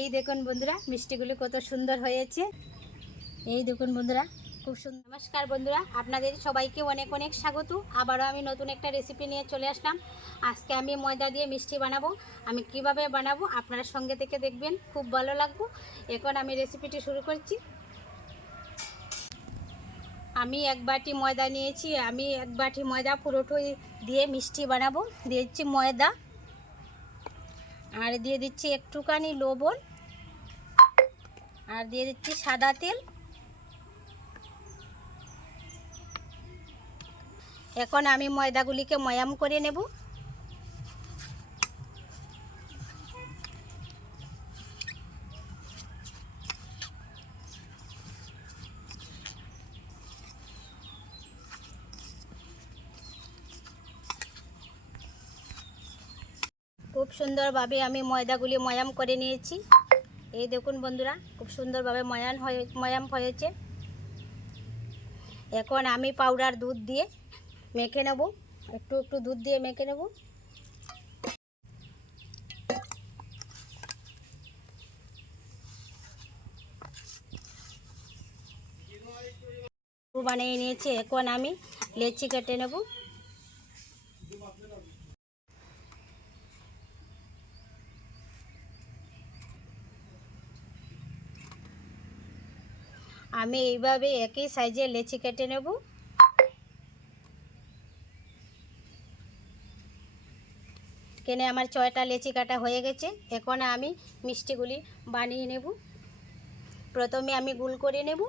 এই দেখুন বন্ধুরা মিষ্টিগুলি কত সুন্দর হয়েছে। এই দেখুন বন্ধুরা খুব সুন্দর। নমস্কার বন্ধুরা, আপনাদের সবাইকে অনেক অনেক স্বাগত। আবারও আমি নতুন একটা রেসিপি নিয়ে চলে আসলাম। আজকে আমি ময়দা দিয়ে মিষ্টি বানাবো। আমি কিভাবে বানাবো আপনারা সঙ্গে থেকে দেখবেন, খুব ভালো লাগবে। এখন আমি রেসিপিটি শুরু করছি। আমি এক বাটি ময়দা নিয়েছি। আমি এক বাটি ময়দা পুরোটাই দিয়ে মিষ্টি বানাবো। দিয়েছি ময়দা, আর দিয়ে দিচ্ছি একটুখানি লবণ, আর দিয়ে দিচ্ছি সাদা তেল। এখন আমি ময়দাগুলিকে ময়াম করে নেব। খুব সুন্দরভাবে আমি ময়দাগুলি ময়াম করে নিয়েছি। এই দেখুন বন্ধুরা খুব সুন্দরভাবে ময়াম হয়েছে। এখন আমি পাউডার দুধ দিয়ে মেখে নেব। একটু একটু দুধ দিয়ে মেখে নেব। বানিয়ে নিয়েছি। এখন আমি লেচি কেটে নেব। আমি এইভাবে একই সাইজে লেচি কেটে নেব। কেনে আমার 6টা লেচি কাটা হয়ে গেছে। এখন আমি মিষ্টিগুলি বানিয়ে নেব। প্রথমে আমি গোল করে নেব।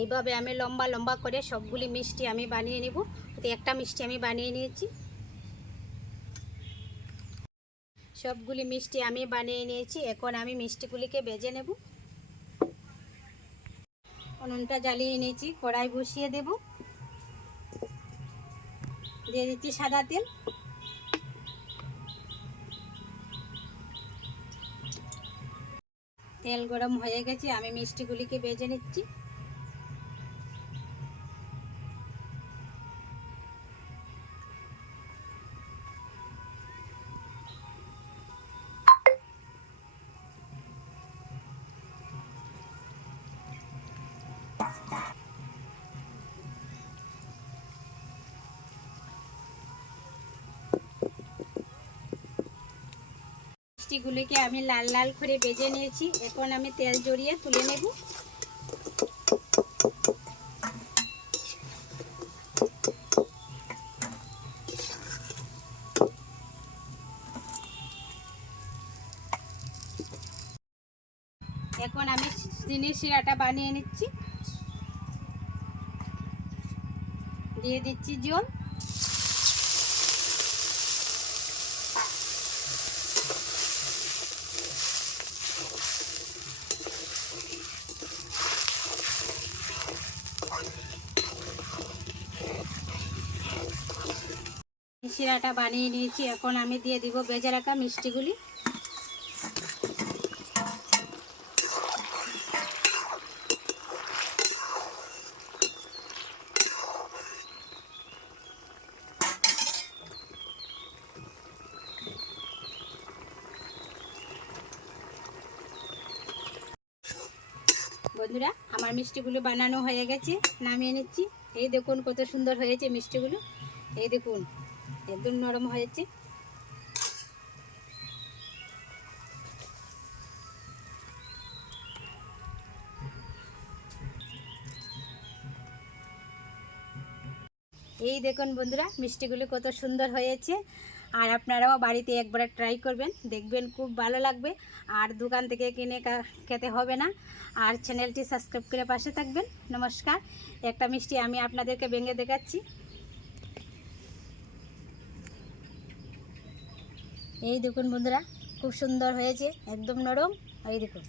এইভাবে আমি লম্বা লম্বা করে সবগুলি মিষ্টি আমি বানিয়ে নেব। একটা মিষ্টি আমি বানিয়ে নিয়েছি। সবগুলি মিষ্টি আমি বানিয়ে নিয়েছি। এখন আমি মিষ্টিগুলিকে ভেজে নেব। উনুনটা জ্বালিয়ে নিয়েছি, কড়াই বসিয়ে দেব। দিয়ে দিচ্ছি সাদা তেল। তেল গরম হয়ে গেছে, আমি মিষ্টিগুলিকে ভেজে নিচ্ছি। মিষ্টিগুলিকে আমি লাল লাল করে ভেজে নিয়েছি। এখন আমি তেল জড়িয়ে তুলে নেব। এখন আমি চিনির শিরাটা বানিয়ে নিচ্ছি। দিয়ে দিচ্ছি জল। শিরাটা বানিয়ে নিয়েছি। এখন আমি দিয়ে দিব ভেজে রাখা মিষ্টিগুলি। বন্ধুরা আমার মিষ্টিগুলো বানানো হয়ে গেছে, নামিয়ে নিচ্ছি। এই দেখুন কত সুন্দর হয়েছে মিষ্টিগুলো। এই দেখুন একদম নরম হয়েছে। এই দেখুন বন্ধুরা মিষ্টিগুলো কত সুন্দর হয়েছে। আর আপনারাও বাড়িতে একবার ট্রাই করবেন, দেখবেন খুব ভালো লাগবে। আর দোকান থেকে কিনে খেতে হবে না। আর চ্যানেলটি সাবস্ক্রাইব করে পাশে থাকবেন। নমস্কার। একটা মিষ্টি আমি আপনাদেরকে ভেঙে দেখাচ্ছি। এই দেখুন বন্ধুরা খুব সুন্দর হয়েছে, একদম নরম। এই দেখুন।